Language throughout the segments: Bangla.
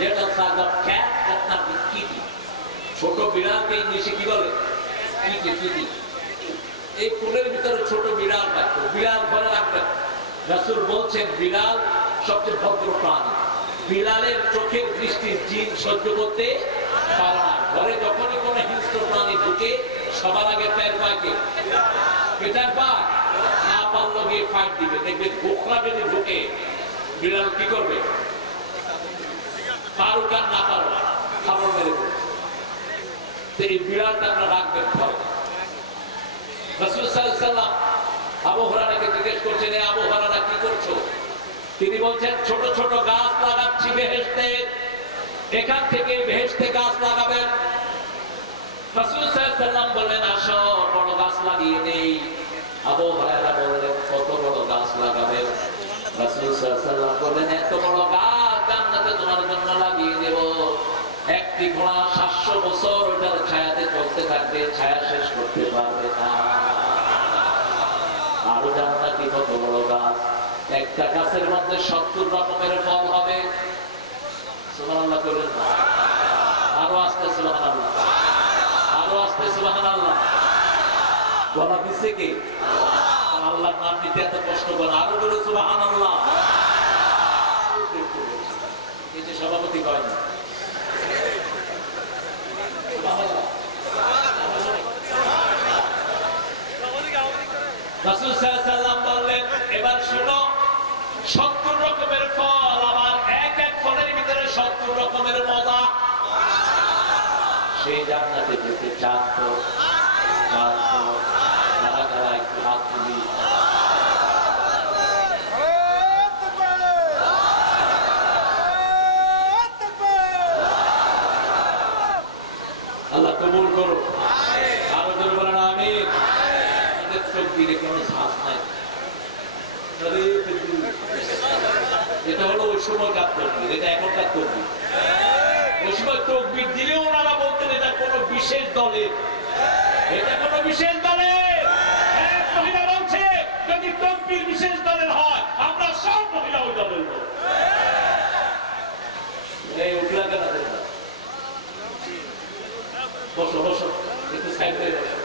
little size of cat, that's not the kitty. ছোট বিড়ালকে ইংলিশে কি বলে? Kitty, Kitty. এই কোলের ভিতরে ছোট বিড়াল থাকতো, বিড়াল ঘরে রাখবে। রাসূল বলছেন বিড়াল সবচেয়ে ভদ্র প্রাণী। বিড়ালের চোখের দৃষ্টির জিন সহ্য করতে পারে না। ঘরে যখনই কোনো হিংস্র প্রাণী ঢুকে সবার আগে টের পায় কে? টের পায় না, পারলো গিয়ে ফাইট দিবে। দেখবে গোখরা যদি ঢুকে বিড়াল কি করবে? পারুক আর না পারুক খাবার মেরে দেবে। তো এই বিড়ালটা আপনারা রাখবেন ঘরে। রাসূল সাল্লাল্লাহু আলাইহি ওয়াসাল্লাম আবু হুরায়রাকে জিজ্ঞেস করছেন, এ আবু হুরায়রা কি করছো? তিনি বলছেন ছোট ছোট গাছ লাগাচ্ছি বেহেশতে, এখান থেকে বেহেশতে গাছ লাগাবেন। রাসূল সাল্লাল্লাহু আলাইহি ওয়াসাল্লাম বললেন, আসো বড় গাছ লাগিয়ে দেই। আবু হুরায়রা বললেন, কত বড় গাছ লাগাবেন? রাসূল সাল্লাল্লাহু আলাইহি ওয়াসাল্লাম বললেন, এত বড় গাছ জান্নাতে তোমার জন্য লাগিয়ে দেব। একটি ঘোড়া 700 বছর ওটার ছায়াতে চলতে থাকবে, ছায়া শেষ করতে পারবে না। আরো জান্নাতি কত বড় গাছ, একটা গাছের মধ্যে 70 রকমের ফল হবে। সুবহানাল্লাহ বলেন না, আরো আস্তে সুবহানাল্লাহ, আরো আস্তে সুবহানাল্লাহ। বলা দিচ্ছে কে? আল্লাহর নাম নিতে এত কষ্ট করে, আরো বলে সুবহানাল্লাহ। এই যে সভাপতি কয় না রাসূল সাল্লাল্লাহু আলাইহি ওয়াসাল্লাম বললেন, এবার শুনো, 70 রকমের ফল, আবার এক এক ফলের ভিতরে 70 রকমের মজা। সেই জান্নাতে যেতে চান তো? কারা কারা একটু হাত তুলি। আল্লাহ কবুল করো। আরো জোরে বলেন আমিন। আমাদের চোখ দিলে কোনো ঝাঁস নাই। এটা হলো ওই সময়কার তকবীর, এটা এখনকার তকবীর। ওই সময় তকবীর দিলেও ওনারা বলতেন এটা কোনো বিশেষ দলের, এটা কোনো বিশেষ দলের। এক মহিলা বলছে যদি তকবীর বিশেষ দলের হয় আমরা সব মহিলা ওই দলের লোক। এই উঠলা কেন? বসো বসো, একটু সাইড হয়ে বসো,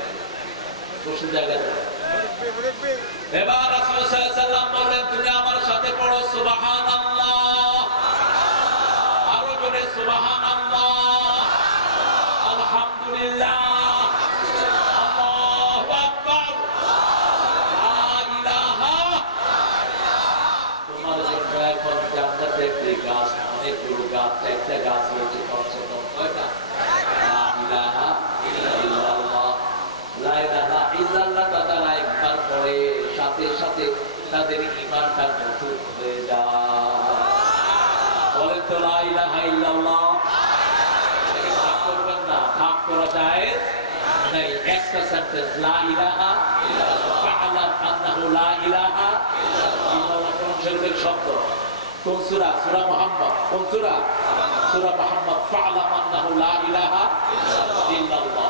বসে জায়গা। এবার রাসূল সাল্লাল্লাহু আলাইহি ওয়াসাল্লাম বললেন, তুমি আমার সাথে পড়ো সুবহানাল্লাহ। আরো জোরে সুবহানাল্লাহ, আলহামদুলিল্লাহ, আল্লাহু আকবার, লা ইলাহা। তোমার জন্য এখন জান্নাতে একটি গাছ, অনেকগুলো গাছ, একটা গাছ রয়েছে কমসে কম কয়টা? লা ইলাহা ইল্লাল্লাহ। লা ইলাহা ইল্লাল্লাহ তারা একবার পড়ে সাথে সাথে তাদের ঈমানটা নতুন হয়ে যায়। বলেন তো লা ইলাহা ইল্লাল্লাহ। ভাগ করবেন না, ভাগ করা যায় নাই। একটা সেন্টেন্স, লা ইলাহা ইল্লাল্লাহ, ফা'লাম আন্নাহু লা ইলাহা ইল্লাল্লাহ। কোন শরীফের শব্দ? কোন সূরা? সূরা মুহাম্মদ। কোন সূরা? সূরা মুহাম্মদ। ফা'লাম আন্নাহু লা ইলাহা ইল্লাল্লাহ।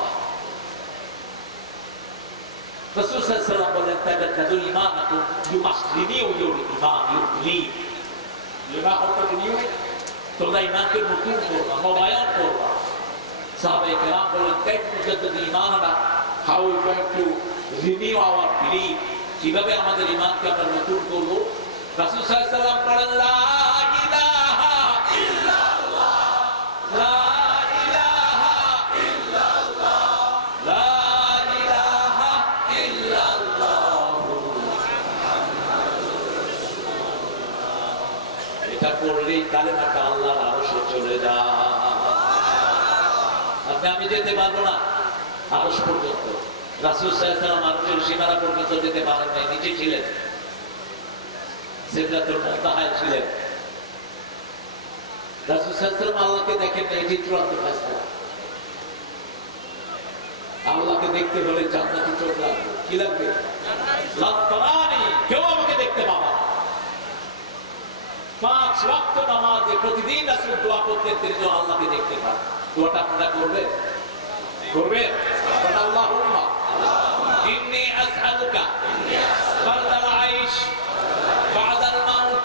রাসূল সাল্লাল্লাহু আলাইহি ওয়াসাল্লাম বলেন, তাজাদ্দাদু ঈমানাকুম, you must renew your iman, your belief. ইমান হচ্ছে renew, তোমরা ঈমানকে নতুন করবা, নবায়ন করবা। সাহাবায়ে কেরাম বলেন, কাইফা নুজাদ্দিদু ঈমানানা, how we going to renew our belief, কিভাবে আমাদের ঈমানকে আমরা নতুন করব? রাসূল সাল্লাল্লাহু আলাইহি ওয়াসাল্লাম বলেন, লা ইলাহা ইল্লাল্লাহ, লা পড়লেই কালেমাটা আল্লাহর আরশে চলে যায়। আপনি আমি যেতে পারবো না আরশ পর্যন্ত। রাসূল সাল্লাল্লাহু আলাইহি ওয়াসাল্লাম আরশের সীমানা পর্যন্ত যেতে পারেন নাই, নিচে ছিলেন, সিদরাতুল মুনতাহায় ছিলেন। রাসূল সাল্লাল্লাহু আলাইহি ওয়াসাল্লাম আল্লাহকে দেখেন না, এটি চূড়ান্ত ফয়সালা। আল্লাহকে দেখতে হলে জান্নাতি চোখ লাগবে। কি লাগবে? লান তারানি, কেউ আমাকে দেখতে পাবে না। 5 ওয়াক্ত নামাজে প্রতিদিন রাসূল দোয়া করতেন তিনি যেন আল্লাহকে দেখতে পান। দোয়াটা আপনারা করবেন? করবেন? আল্লাহুম্মা ইন্নী আসআলুকা ফারদাল আইশ বা'দাল মাউত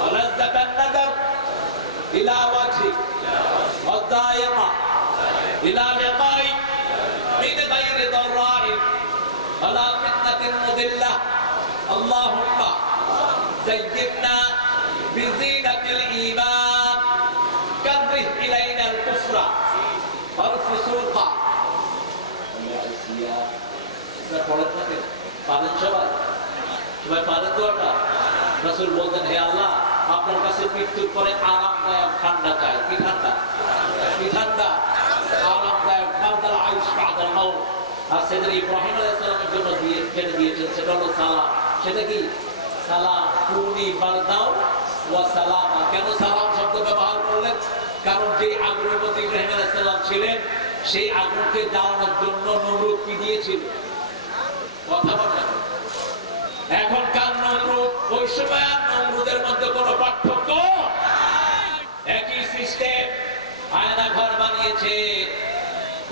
ওয়া লাযযাতান নাদার ইলা ওয়াজহিক ওয়াদায়িকা ইলা লিকাইক মিন গায়রি দাররাইন ওয়ালা ফিতনাতিন মুদিল্লাহ আল্লাহুম্মা যায়্যিবনা বিজিনাতিল ঈমান কাররিহ ইলাইনাল কুফরা ওয়াল ফুসুকা ওয়াল ইসিয়ান। এটা পড়েন না কেন? পারেন সবাই? সবাই পারেন দোয়াটা? রাসূল বলতেন, হে আল্লাহ, আপনার কাছে মৃত্যুর পরে আরামদায়ক ঠান্ডা চাই। কি ঠান্ডা? কি ঠান্ডা? আরামদায়ক বারদাল আইশ বাদাল মাউত। আর সেদিন ইব্রাহিম আলাইহিস সালামের জন্য যেটা দিয়েছেন সেটা হলো সালাম। সেটা কি? সালাম। কুনি বারদাও ওয়া সালামা। কেন সালাম শব্দ ব্যবহার করলেন? কারণ যে আগুনের মধ্যে ইব্রাহিম আলাইহিস সালাম ছিলেন, সেই আগুনকে জ্বালানোর জন্য নমরুদ কি দিয়েছিল? কথা বলেন। এখনকার নমরুদ ওই সময় নমরুদের মধ্যে কোনো পার্থক্য একই সিস্টেম। আয়না ঘর বানিয়েছে,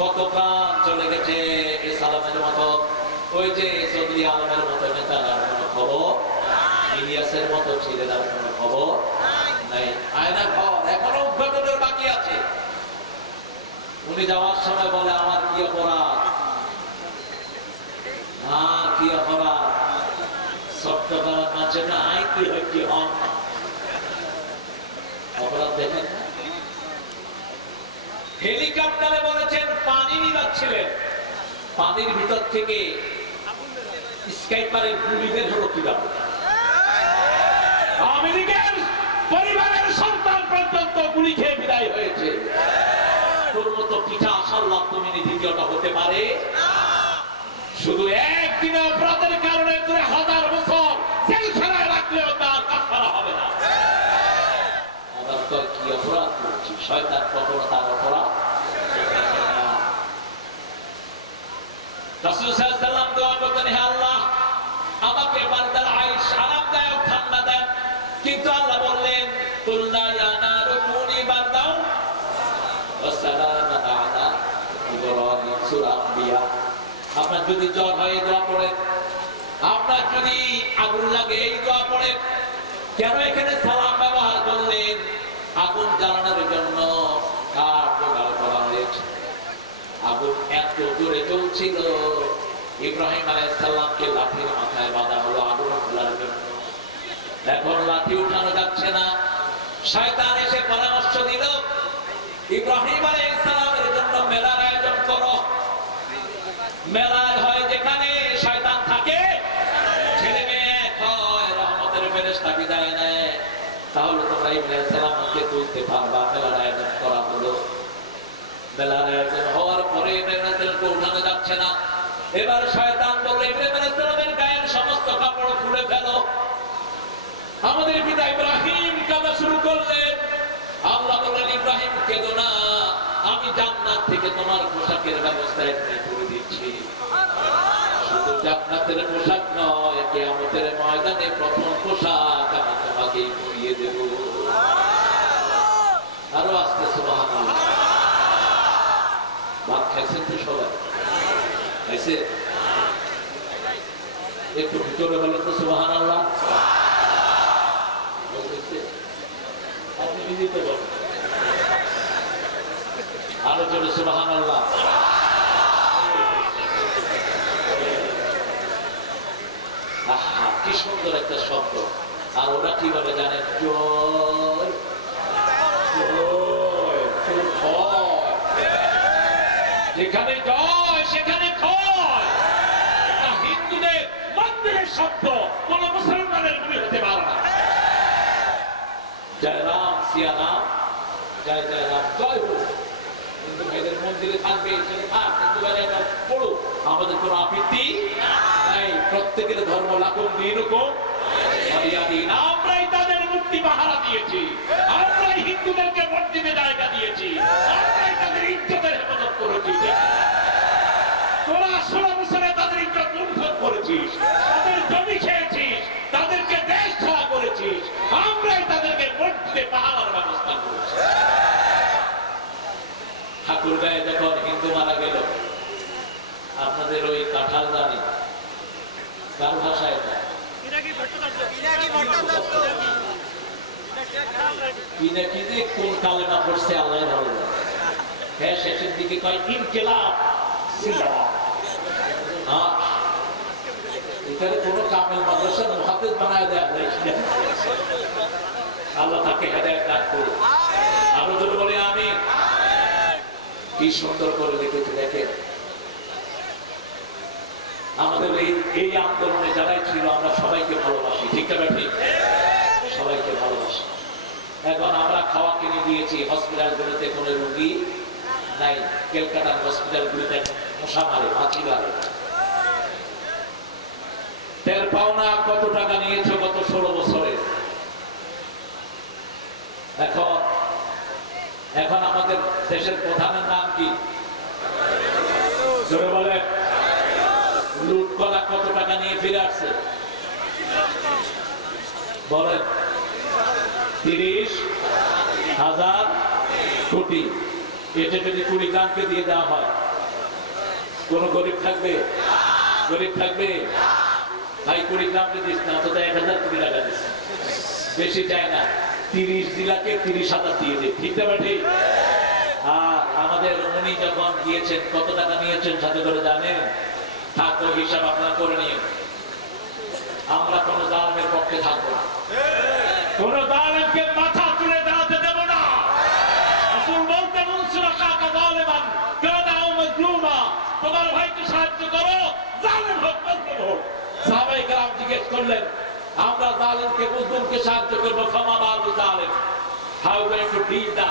কত প্রাণ চলে গেছে। এই সালামের মতো, ওই যে চৌধুরী আলমের মতো নেতার কোনো খবর, ইলিয়াসের মতো ছেলেদের কোনো খবর নাই। আয়না ঘর এখনো উদ্ঘাটনের বাকি আছে। উনি যাওয়ার সময় বলে, আমার কি অপরাধ, কি অপরাধ, সত্য করার মাঝে না আই কি হইতে হন অপরাধ দেখেন। হেলিকপ্টারে বলেছেন পানি নিবাচ্ছিলেন, পানির ভিতর থেকে স্কাইপারের গুলি বের হলো কিভাবে? আমেরিকার পরিবারের সন্তান পর্যন্ত গুলি খেয়ে বিদায় হয়েছে। তোর মতো পিঠা আশাল্লাহ তুমি দ্বিতীয়টা হতে পারে? শুধু একদিনে অপরাধের কারণে 1000 বছর জেলখানায় রাখলেও তার কাফারা হবে না। আবার তোর কি অপরাধ করছিস? শয়তান কখনো তার অপরাধ। রাসূল সাল্লাল্লাহু আলাইহি ওয়াসাল্লাম দোয়া করতেন, হে আল্লাহ, আমাকে বারদাল আইশ আরামদায়ক ঠান্ডা দেন। কিন্তু আল্লাহ বললেন, কুল্লা ইয়া নারু কুনি বারদাও ওয়া সালামান আলা ইব্রাহিম। সূরা আম্বিয়া। আপনার যদি জ্বর হয় এই দোয়া পড়েন, আপনার যদি আগুন লাগে এই দোয়া পড়েন। কেন এখানে সালাম ব্যবহার করলেন? আগুন জ্বালানোর জন্য কাঠ ব্যবহার করা হয়েছে। আগুন এত জোরে জ্বলছিল, ইব্রাহিম আলাইহিস সালামকে লাঠির মাথায় বাঁধা হলো আগুন খোলার জন্য। এখন লাঠি উঠানো যাচ্ছে না। শয়তান এসে পরামর্শ দিল, ইব্রাহিম আলাইহিস সালামের জন্য মেলার আয়োজন করো। মেলায় হয় যেখানে শয়তান থাকে, ছেলে মেয়ে এক হয়, রহমতের ফেরেশতা বিদায় নেয়, তাহলে তোমরা ইব্রাহিম আলাইহিস সালামকে তুলতে পারবা। মেলার আয়োজন করা হলো। মেলার আয়োজন হওয়ার পরে ইব্রাহিম আলাইহিস সালামকে উঠানো যাচ্ছে না। এবার শয়তান বলল, ইব্রাহিম আলাইহিস সালামের গায়ের সমস্ত কাপড় খুলে ফেলো। আমাদের পিতা ইব্রাহিম কাঁদা শুরু করলেন। আল্লাহ বললেন, ইব্রাহিম কেঁদো না, আমি জান্নাত থেকে তোমার পোশাকের ব্যবস্থা এখানে করে দিচ্ছি। শুধু জান্নাতের পোশাক নয়, কিয়ামতের ময়দানে প্রথম পোশাক আমি তোমাকেই পরিয়ে দেব। আরো আস্তে সুবহানাল্লাহ। ভাত খাইছেন তো সবাই? খাইছে? একটু ভিতরে বলেন তো সুবহানাল্লাহ। আপনি বিদিত বলেন আরো জোরে সুবহানাল্লাহ। আহা, কি সুন্দর একটা শব্দ। আর ওরা কি বলে জানেন? জয় জয়। যেখানে জয় সেখানে ক্ষয়। এটা হিন্দুদের মন্দিরের শব্দ, কোন মুসলমানের ভূমি হতে পারে না। জয় রাম সিয়া রাম, জয় জয় রাম, জয় হোক। হিন্দু ভাইদের মন্দিরে থাকবে, ছেলে থাক, হিন্দু ভাইরা এটা পড়ুক, আমাদের কোনো আপত্তি নাই। প্রত্যেকের ধর্ম লাকুম দীনুকুম ওয়ালিয়া দীন। আমরাই তাদের মুক্তি পাহারা দিয়েছি, আমরাই হিন্দুদেরকে মসজিদে জায়গা দিয়েছি, আমরাই তাদের ইজ্জতের হেফাজত করেছি। তোরা 16 বছরে তাদের ইজ্জত লুণ্ঠন করেছিস, তাদের জমি খেয়েছিস, তাদেরকে দেশ ছাড়া করেছিস, আমরাই তাদেরকে মসজিদে পাহারার ব্যবস্থা করেছি। ঠাকুর গায়ে যখন হিন্দু মারা গেল, আপনাদের ওই কাঁঠাল দানি কার ভাষায় কিনে কিনে কোন কালেমা পড়ছে আল্লাহ ভালো জানে। হ্যাঁ, শেষের দিকে কয় ইনকিলাব জিন্দাবাদ। এখানে কোন কামেল মাদ্রাসার মুহাদ্দিস বানায় দেয়া যায় কিনা? আল্লাহ তাকে হেদায়েত দান করুন। আরো জোরে বলি আমিন। কি সুন্দর করে লিখেছে দেখেন। আমাদের এই আন্দোলনে যারাই ছিল আমরা সবাইকে ভালোবাসি, ঠিক না ঠিক? সবাইকে ভালোবাসি। এখন আমরা খাওয়া কিনে দিয়েছি, হসপিটালগুলোতে কোনো রোগী নাই। ক্যালকাটার হসপিটালগুলোতে মশা মারে, মাছি মারে। তেল পাওনা কত টাকা নিয়েছে গত 16 বছরে। এখন আমাদের দেশের প্রধানের নাম কি? জোরে বলে। লুট করা কত টাকা নিয়ে ফিরে আসছে বলেন? 30,000 কোটি। এটা যদি কুড়িগ্রামকে দিয়ে দেওয়া হয়, কোন গরিব থাকবে? গরিব থাকবে? ভাই কুড়িগ্রামকে দিস না, অন্তত 1000 কোটি টাকা দিস, বেশি চাই না। 30 জেলাকে 30,000 দিয়ে দিই, ঠিক না ঠিক? আর আমাদের উনি যখন গিয়েছেন কত টাকা নিয়েছেন সাথে করে জানেন? থাকো হিসাব আপনারা করে নিন। আমরা কোন জালেমের পক্ষে থাকবো না, কোন জালেমকে মাথা তুলে দাঁড়াতে দেব না। রাসূল বলতেন উনসুরা কাকা জালেমান কানা আও মাজলুমা, তোমার ভাইকে সাহায্য করো, জালেম হোক মাজলুম হোক। সাহাবায়ে কেরাম জিজ্ঞেস করলেন, আমরা জালেমকে মাজলুমকে সাহায্য করব, ফামা বালু জালেম, হাউ গোইং টু ডিল দা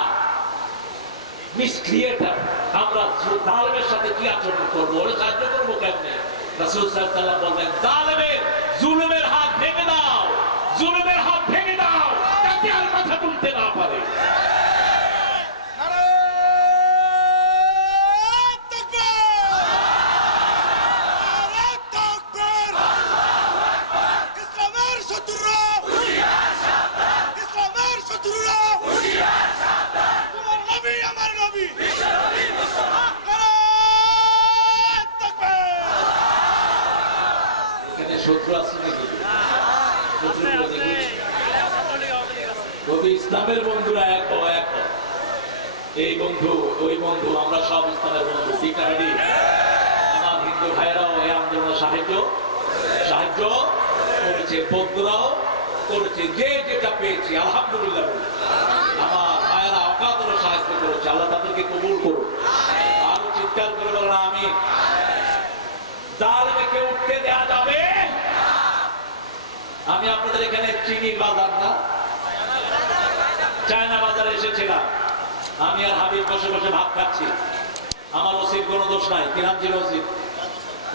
মিসক্রিয়েটর, আমরা জালেমের সাথে কি আচরণ করবো, ওরে সাহায্য করবো কেমনে? রাসূল সাল্লাল্লাহু আলাইহি ওয়াসাল্লাম বললেন, জালেমের জুলুমের হাত ভেঙে দাও, জুলুমের হাত ভেঙে দাও, তাকে আর মাথা তুলতে না পারে। শত্রু আছে নাকি? ইসলামের বন্ধুরা এক এই বন্ধু ওই বন্ধু, আমরা সব ইসলামের বন্ধু, ঠিক না? আমার হিন্দু ভাইরাও এই আন্দোলনে সাহায্য করেছে, বন্ধুরাও করেছে, যে যেটা পেয়েছি আলহামদুলিল্লাহ। আমার ভাইরা অকাতরে সাহায্য করেছে, আল্লাহ তাদেরকে কবুল করুন। আরো চিৎকার করে বলেন আমিন। জালেমকে উঠতে দেয়া যাবে। আমি আপনাদের এখানে চিনির বাজার না, চায়না বাজারে এসেছিলাম। আমি আর হাবিব বসে বসে ভাত খাচ্ছি। আমার ওসির কোনো দোষ নাই। কি নাম ছিল ওসির?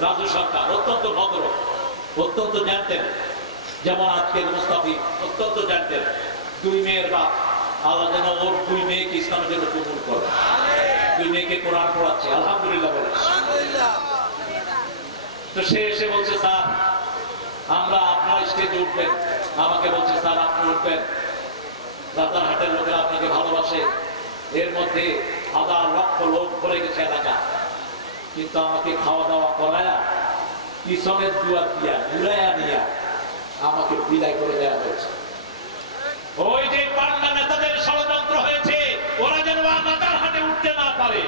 রাজু সরকার। অত্যন্ত ভদ্র, অত্যন্ত জানতেন। যেমন আজকের মুস্তাফি অত্যন্ত জানতেন। 2 মেয়ের বাপ, আল্লাহ যেন ওর 2 মেয়েকে ইসলামের জন্য কবুল করে। 2 মেয়েকে কোরআন পড়াচ্ছে, আলহামদুলিল্লাহ বলে। তো সে এসে বলছে, স্যার আমরা আপনার স্টেজে উঠবেন। আমাকে বলছে, স্যার আপনি উঠবেন, রাতারহাটের লোকেরা আপনাকে ভালোবাসে, এর মধ্যে 1000 লক্ষ লোক ভরে গেছে এলাকা, কিন্তু আমাকে খাওয়া দাওয়া করায়া পিছনের দুয়ার দিয়া ঘুরাইয়া নিয়া আমাকে বিদায় করে দেওয়া হয়েছে। ওই যে পান্ডা নেতাদের ষড়যন্ত্র হয়েছে, ওরা যেন রাতারহাটে উঠতে না পারে।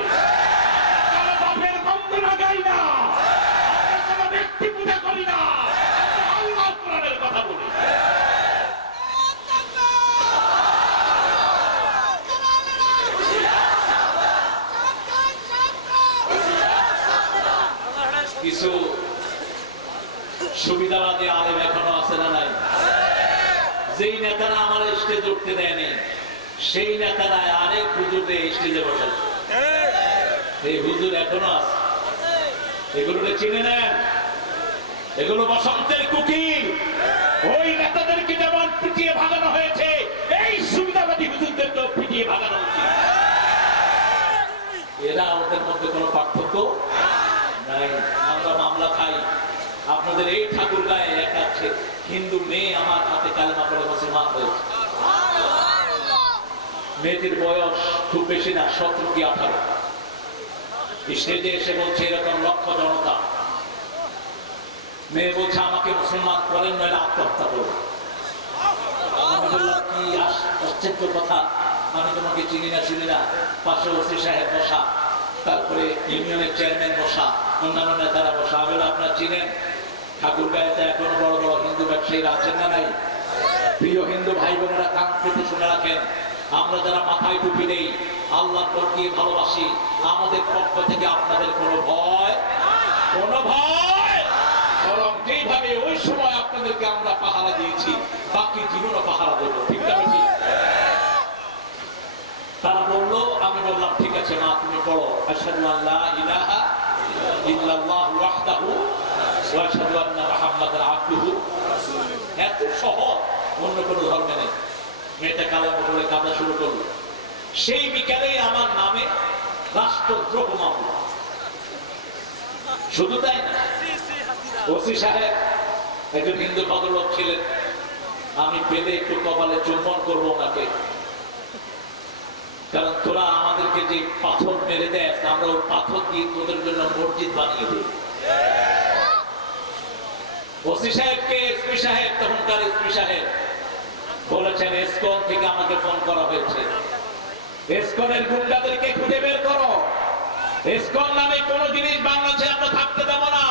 কারো বাপের বন্ধ লাগাই না, ব্যক্তি পূজা করি না, আল্লাহ কোরআনের কথা বলি। কিছু সুবিধাবাদী আলেম এখনো আছে না নাই? যেই নেতারা আমার স্টেজে উঠতে দেয়নি, সেই নেতারা আরেক হুজুরদের স্টেজে বসাচ্ছে। এই হুজুর এখনো আছে, এগুলোকে চিনে নেন। এগুলো বসন্তের কুকি। ওই নেতাদেরকে যেমন পিটিয়ে ভাগানো হয়েছে, এই সুবিধাবাদী হুজুরদেরকেও পিটিয়ে ভাগানো উচিত। এরা ওদের মধ্যে কোনো পার্থক্য নাই। আমরা মামলা খাই। আপনাদের এই ঠাকুর গায়ে এক আছে হিন্দু মেয়ে আমার হাতে কালেমা পড়ে মুসলমান হয়েছে। মেয়েটির বয়স খুব বেশি না, 17 কি 18। স্টেজে এসে বলছে এরকম লক্ষ জনতা, মেয়ে বলছে আমাকে মুসলমান করেন নইলে আত্মহত্যা করবো। বললাম কি আশ্চর্য কথা, আমি তোমাকে চিনি না শুনি না। পাশে ওসি সাহেব বসা, তারপরে ইউনিয়নের চেয়ারম্যান বসা, অন্যান্য নেতারা বসা। আমি আপনারা চিনেন? ঠাকুরগাঁওতে এখনো বড় বড় হিন্দু ব্যবসায়ীরা আছেন না নাই? প্রিয় হিন্দু ভাই বোনেরা, কান পেতে শুনে রাখেন, আমরা যারা মাথায় টুপি নেই, আল্লাহর প্রতি ভালোবাসি, আমাদের পক্ষ থেকে আপনাদের কোনো ভয় বরং যেইভাবে ওই সময় আপনাদেরকে আমরা পাহারা দিয়েছি, বাকি জীবনও পাহারা দেব। ঠিক না? তারা বললো, আমি বললাম ঠিক আছে মা তুমি পড়ো, আশহাদু আল্লা ইলাহা ইল্লাল্লাহু ওয়াহদাহু ওয়া আশহাদু আন্না মুহাম্মাদান আবদুহু। এত সহজ, অন্য কোনো ধর্মে নেই। মেয়েটা কালেমা বলে কাঁদা শুরু করলো। সেই বিকালেই আমার নামে রাষ্ট্রদ্রোহ মামলা। শুধু তাই না, ওসি সাহেব একজন হিন্দু ভদ্রলোক ছিলেন, আমি পেলে একটু কপালে চুম্বন করবো ওনাকে, কারণ তোরা আমাদেরকে যে পাথর মেরে দেয়, আমরা ওই পাথর দিয়ে তোদের জন্য মসজিদ বানিয়ে দিই। ওসি সাহেবকে এসপি সাহেব, তখনকার এসপি সাহেব বলেছেন, এসকন থেকে আমাকে ফোন করা হয়েছে, এসকনের গুন্ডাদেরকে খুঁজে বের করো। এসকন নামে কোন জিনিস বাংলাদেশে আমরা থাকতে দেব না।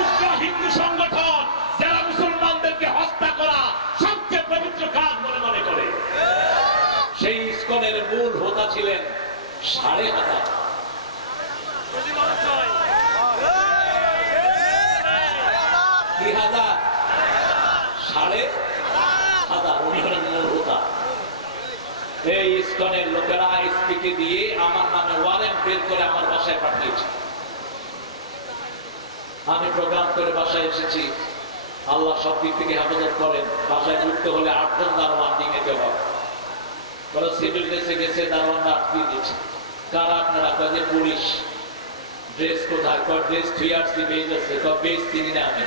উগ্র হিন্দু সংগঠন যারা মুসলমানদেরকে হত্যা করা সবচেয়ে পবিত্র কাজ বলে মনে করে। সেই ইসকনের মূল হোতা ছিলেন ১৫০০। কি হাজার? ১৫০০। উনি হলেন মূল হোতা। এই ইসকনের লোকেরা এসপিকে দিয়ে আমার নামে ওয়ারেন্ট বের করে আমার বাসায় পাঠিয়েছে। আমি প্রোগ্রাম করে বাসায় এসেছি। আল্লাহ সব দিক থেকে হেফাজত করেন। বাসায় ঢুকতে হলে ৮ জন দারোয়ান ডিঙেতে হবে। বলো সিভিল ড্রেসে গেছে, দারোয়ানরা আটকে দিয়েছে। কারা আপনারা? কাজে পুলিশ। ড্রেস কোথায়? ড্রেস 3 বেজ আছে। বেজ চিনি না আমি,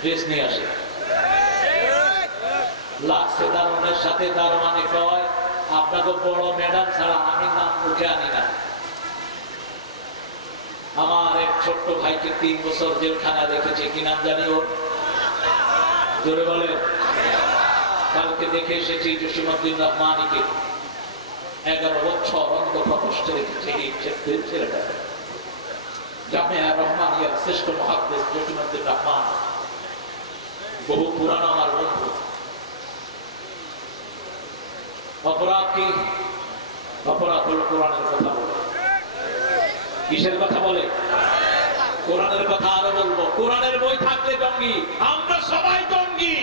ড্রেস নিয়ে আসে। লাগছে দারোয়ানের সাথে। দারোয়ানে কয়, আপনাকে বড় ম্যাডাম ছাড়া আমি নাম মুখে আনি না। আমার এক ছোট্ট ভাইকে 3 বছর জেলখানা রেখেছে। কি নাম জানি ওর? জোরে বলে। কালকে দেখে এসেছি জসিমউদ্দিন রহমানীকে 11 বছর অন্ধ প্রকোষ্ঠে রেখেছে এই ছেলেটা। জামিয়া রহমানিয়ার শ্রেষ্ঠ মুহাদ্দিস জসিমউদ্দিন রহমান, বহু পুরানো আমার বন্ধু। অপরাধ কি? অপরাধ হলো কোরআনের কথা বলে। কিসের কথা বলে? কোরআনের কথা। আরো বলবো, কোরআনের বই থাকলে জঙ্গি। আমরা সবাই জঙ্গি,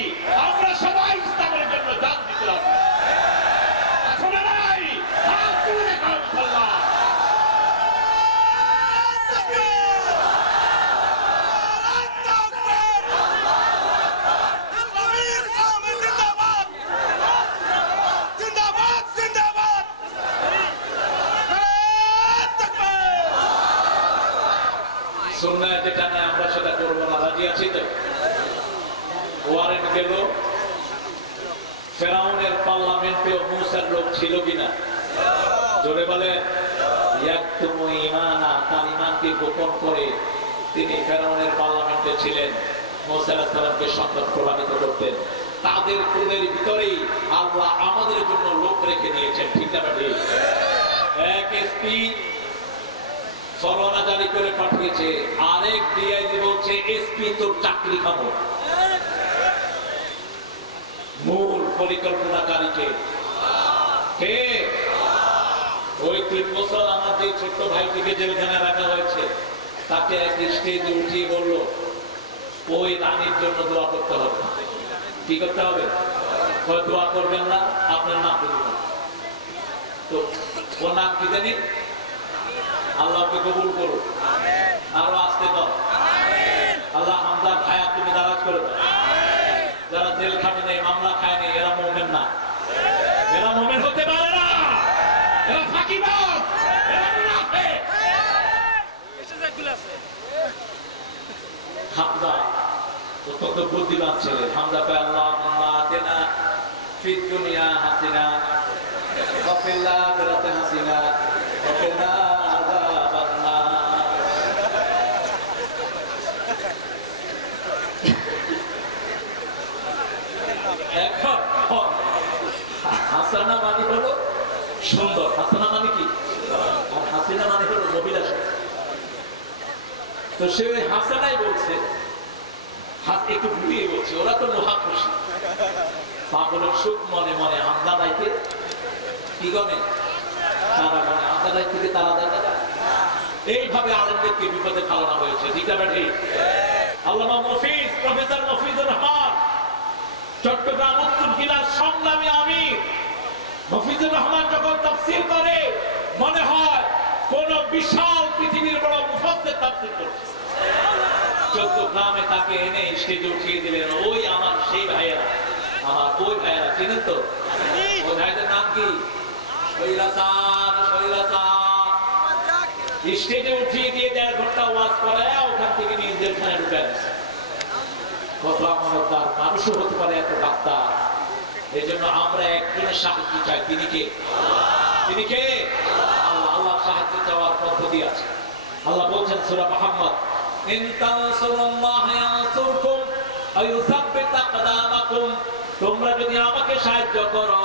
আমরা সবাই ইসলামের জন্য জান দিতে রাজি। আসলে নাই হাত তুলে দেখাও আল্লাহ। সুন্নাহ যেটা নাই আমরা সেটা করবো না। রাজি আছি তো? ওয়ারেন্ট গেল। ফেরাউনের পার্লামেন্টেও মুসার লোক ছিল কিনা? জোরে বলেন। ইয়াকতুমু ঈমানা, তার ঈমানকে গোপন করে তিনি ফেরাউনের পার্লামেন্টে ছিলেন। মুসা আলাইহিস সালামকে সংবাদ প্রমাণিত করতেন। তাদের কুলের ভিতরেই আল্লাহ আমাদের জন্য লোক রেখে দিয়েছেন। ঠিক না ঠিক? এক এসপি ফরমানা জারি করে পাঠিয়েছে, আরেক ডিআইজি বলছে এসপি তোর চাকরি খাবো। মূল পরিকল্পনাকারীকে কে? ওই 3 বছর আমার যে ছোট্ট ভাইটিকে জেলখানায় রাখা হয়েছে, তাকে এক স্টেজে উঠিয়ে বললো, ওই রানীর জন্য দোয়া করতে হবে। কি করতে হবে? দোয়া করবেন না, আপনার নাম দেবেন। তো ওর নাম কি জানি? আল্লাহকে কবুল করো। আরো আসতে দাও। আল্লাহ হামদার ভাইয়া তুমি দারাজ করে দাও। যারা জেল খাটে নেই, মামলা খায় নেই, এরা মুমিন না। এরা মুমিন হতে পারে না। এরা ফাঁকিবাজ, এরা মুনাফিক। হামদা অত্যন্ত বুদ্ধিমান ছেলে। হামদা কয়, আল্লাহুম্মা আতিনা ফিদ দুনিয়া হাসিনা ওয়া ফিল আখিরাতি হাসিনা ওয়া কিনা আযাবান নার। এখন তো সে ওই হাসানাই বলছে, একটু ঘুরিয়ে বলছে, ওরা তো মহা খুশি। পাগলের সুখ মনে মনে আমদাদাইকে কি গনে তারা মনে আমদাদাই থেকে তারা দেখা যায়। এইভাবে আলেমদেরকে বিপদে ফেলানো হয়েছে। ঠিক না ঠিক? আল্লামা মফিজ, প্রফেসর মফিজুর রহমান, চট্টগ্রাম উত্তর জেলার সংগ্রামী আমির মফিজুর রহমান যখন তাফসীর করে মনে হয় কোন বিশাল পৃথিবীর বড় মুফাসসির তাফসীর করছে। 14 গ্রামে তাকে এনে স্টেজে উঠিয়ে দিলেন। ওই আমার সেই ভাইয়েরা, আমার ওই ভাইয়েরা চিনেন তো? ওই ভাইদের নাম কি? স্টেজে উঠিয়ে দিয়ে 1.5 ঘন্টা ওয়াজ করে ওখান থেকে নিয়ে জেলখানায় ঢুকে দিচ্ছে। কত আমানতদার মানুষও হতে পারে এত ডাক্তার। এই জন্য আমরা একজনের সাহায্য চাই। তিনি কে? তিনি কে? আল্লাহ। আল্লাহ সাহায্য চাওয়ার পদ্ধতি আছে। আল্লাহ বলছেন সূরা মুহাম্মদ, ইন তানসুরুল্লাহ ইয়ানসুরকুম ওয়া ইউসাব্বিত আকদামাকুম, তোমরা যদি আমাকে সাহায্য করো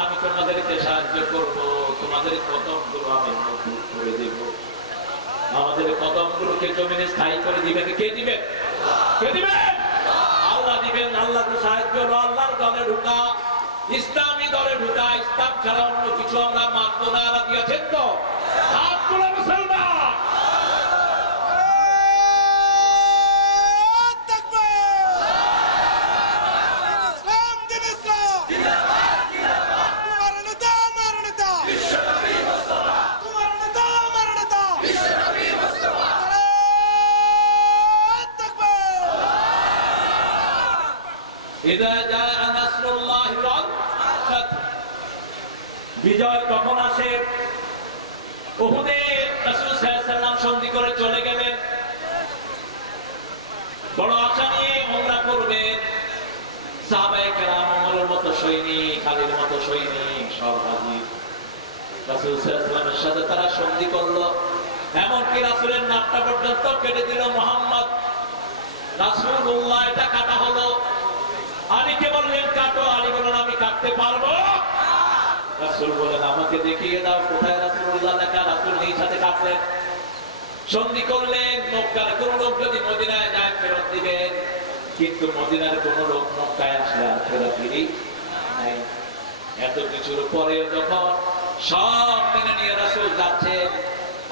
আমি তোমাদেরকে সাহায্য করব, তোমাদের কদমগুলো আমি মজবুত করে দেব। আমাদের কদমগুলোকে জমিনে স্থায়ী করে দিবেন কে? দিবেন। কে দিবেন? আল্লাহ দিবেন। আল্লাহর সাহায্য হলো আল্লাহর দলে ঢোকা, ইসলামী দলে ঢোকা। ইসলাম ছাড়া অন্য কিছু আমরা মানব না। আল্লাহ দিয়েছেন তো? হাত তুলে মুসলমান। বিজয় কখন আসে? উহুদে রাসূল সাল্লাল্লাহু আলাইহি ওয়াসাল্লাম সন্ধি করে চলে গেলেন, বড় আশা নিয়ে উমরা করবেন। সাহাবায়ে কেরাম, ওমরের মতো সৈনিক, আলীর মতো সৈনিক সব হাজির। রাসূল সাল্লাল্লাহু আলাইহি ওয়াসাল্লামের সাথে তারা সন্ধি করলো, এমনকি রাসূলের নামটা পর্যন্ত কেটে দিল মুহাম্মদ রাসূলুল্লাহ। এটা কাটা হলো। আলীকে বললেন কাটো, আলী বললেন আমি কাটতে পারবো। রাসূল বলেন আমাকে দেখিয়ে দাও কোথায় রাসূলুল্লাহ লেখা। রাসূল নিজ হাতে কাটলেন, সন্ধি করলেন। মক্কার কোন লোক যদি মদিনায় যায় ফেরত দিবেন, কিন্তু মদিনার কোন লোক মক্কায় আসলে আর ফেরত দিবি নাই। এত কিছুর পরেও যখন সব মেনে নিয়ে রাসূল যাচ্ছেন,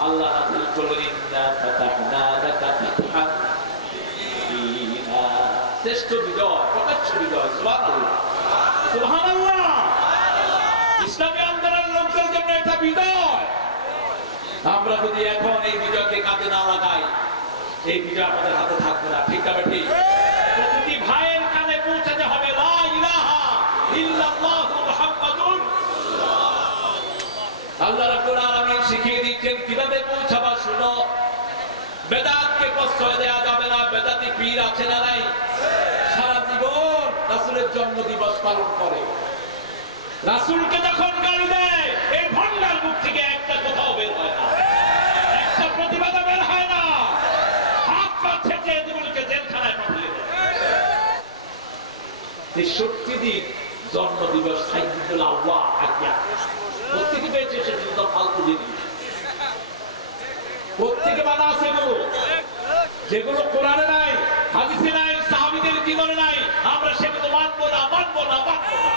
আল্লাহ নাযিল করলেন ইন্না ফাতাহনা লাকা ফাতহান মুবিনা, শ্রেষ্ঠ বিজয়, প্রকাশ্য বিজয়। সুবহানাল্লাহ, সুবহানাল্লাহ। ইসলামী আন্দোলনের লোকদের জন্য এটা বিজয়। আমরা যদি এখন এই বিজয়কে কাজে না লাগাই, এই বিজয় আমাদের হাতে থাকবে না। ঠিক না ঠিক? প্রতিটি ভাইয়ের কানে পৌঁছাতে হবে লা ইলাহা ইল্লাল্লাহু মুহাম্মাদুর রাসূলুল্লাহ। আল্লাহ রাব্বুল আলামিন শিখিয়ে দিচ্ছেন কিভাবে পৌঁছাবা। শুনো, বেদাতকে প্রশ্রয় দেয়া যাবে না। বেদাতি পীর আছে না নাই? সারা জীবন রাসূলের জন্ম দিবস পালন করে। রাসূলকে যখন গালি দেয়, এই ভণ্ডার মুখ থেকে একটা কোথাও বের হয় না, একটা প্রতিবাদ বের হয় না। হাত পা ছেঁচে এগুলোকে জেলখানায় পাঠিয়ে দেয়। ৬৩ দিন জন্ম দিবস সাইদুল আল্লাহ আজ্ঞা প্রত্যেকে পেয়েছে। সেটা তো ফালতু জিনিস। প্রত্যেকে বানা আছে এগুলো, যেগুলো কোরআনে নাই, হাদিসে নাই, সাহাবীদের জীবনে নাই। আমরা সেগুলো মানবো না, মানবো না, মানবো না।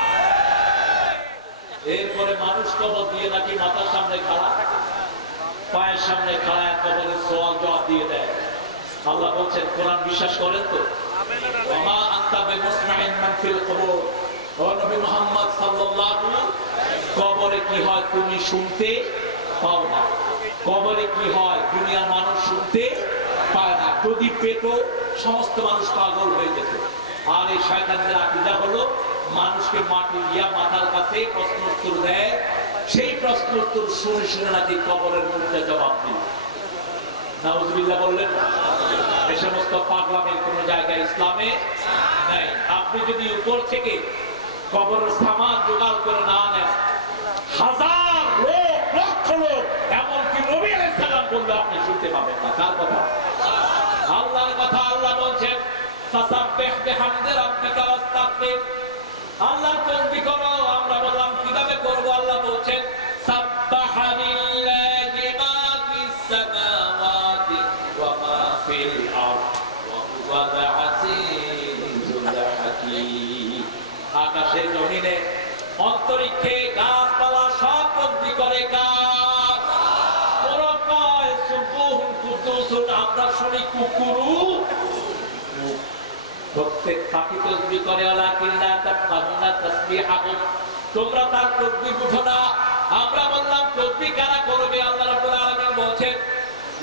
এরপরে মানুষ কবর দিয়ে নাকি মাথার সামনে খাড়া, পায়ের সামনে খাড়া, কবরের সওয়াল জবাব দিয়ে দেয়। আল্লাহ বলছেন কোরআন বিশ্বাস করেন তো? ওমা আনতা বিমুসমিন মান ফিল কবর। ও নবী মুহাম্মদ সাল্লাল্লাহু, কবরে কি হয় তুমি শুনতে পাও না। কবরে কি হয় দুনিয়ার মানুষ শুনতে পায় না। যদি পেত সমস্ত মানুষ পাগল হয়ে যেত। আর এই শয়তানদের আকীদা হলো মানুষকে মাটি দিয়া মাথার কাছে প্রশ্ন উত্তর দেয়, সেই প্রশ্ন উত্তর শুনে শুনে নাকি কবরের মধ্যে জবাব দিল। নাউজুবিল্লাহ বললেন। এই সমস্ত পাগলামের কোন জায়গায় ইসলামে নাই। আপনি যদি উপর থেকে কবরের সামান জোগাড় করে না নেন, হাজার লোক, লক্ষ লোক, এমনকি নবী আলাইহিস সালাম বললে আপনি শুনতে পাবেন না। কার কথা? আল্লাহর কথা। আল্লাহ বলছেন ফাসাব্বিহ বিহামদি রাব্বিকা ওয়াস্তাগফির। আল্লাহর তাসবিহ করো। আমরা বললাম কিভাবে করব? আল্লাহ বলছেন সাব্বাহা লিল্লাহি মা ফিস সামাওয়াতি ওয়া মা ফিল আমরা শুনি কুকুরু। প্রত্যেক পাখি তসবিহ করে, ওয়ালাকিন্না তাফকাহুনা তাসবিহাহুম, তোমরা তার তসবিহ বুঝো না। আমরা বললাম তসবিহ কারা করবে? আল্লাহ রাব্বুল আলামিন বলেন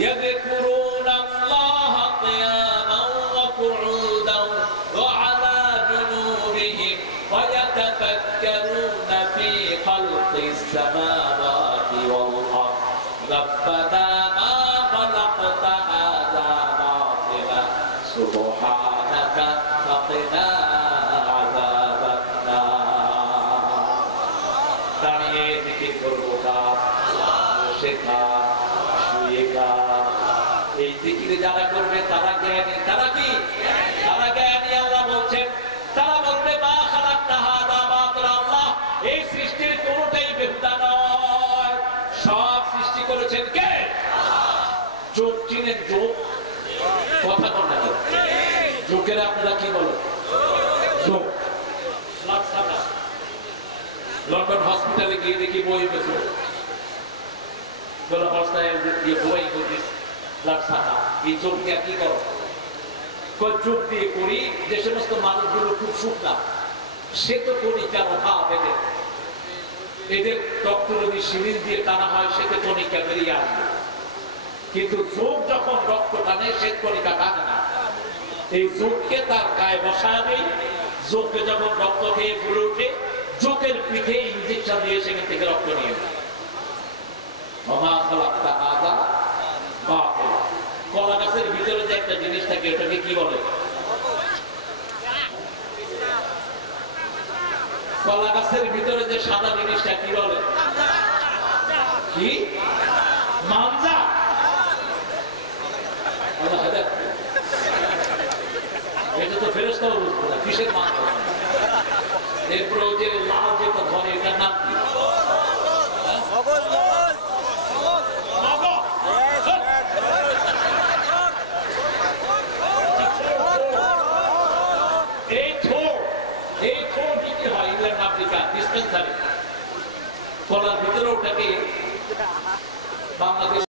ইয়াযকুরুনাল্লাহা কিয়ামান ওয়া কুউদান ওয়া আলা জুনুবিহিম ওয়া ইয়াতাফাক্কারুনা ফি খালকিস সামাওয়াতি ওয়াল আরদ রাব্বানা মা খালাকতা হাযা বাতিলা সুবহানাকা ফাকিনা আযাবান নার। দাঁড়িয়ে জিকির করব কার? শেখা শুয়েকা। এই জিকিরে যারা করবে তারা জ্ঞানী। তারা কি? তারা জ্ঞানী। আল্লাহ বলছেন তারা বলবে মা খালাকতা হাযা বাতিলা, আল্লাহ এই সৃষ্টির কোনটাই বেহুদা নয়, সব সৃষ্টি করেছেন কে? যোগ চিনেন? যোগ কথা বল না, যোগের আপনারা কি বলেন? যোগ। লন্ডন হসপিটালে গিয়ে দেখি বই পেয়েছে এই যোগ দিয়ে কি করো? যোগ দিয়ে করি যে সমস্ত মানুষগুলো খুব শুকনা, সে তো কণিকার অভাব, এদের রক্ত যদি সিরিঞ্জ দিয়ে টানা হয় সেতে কণিকা বেরিয়ে আসবে, কিন্তু যোগ যখন রক্ত টানে সে কণিকা টানে না। এই যোগকে তার গায়ে বসাবে, যোগকে যখন রক্ত খেয়ে ফুলে উঠে যোগের পিঠে ইঞ্জেকশন দিয়ে সেখান থেকে রক্ত নিয়ে নেয়। কলা গাছের ভিতরে যে একটা জিনিস থাকে ওটাকে কি বলে? কলা গাছের ভিতরে যে সাদা জিনিসটা কি বলে? কি? মাঞ্জা। এটা তো ফেরেশতাও বুঝবে না কিসের মাঞ্জা। এরপরে ওই যে লাল যেটা ধরে এটার নাম কি? কলার ভিতরে ওটাকে বাংলাদেশ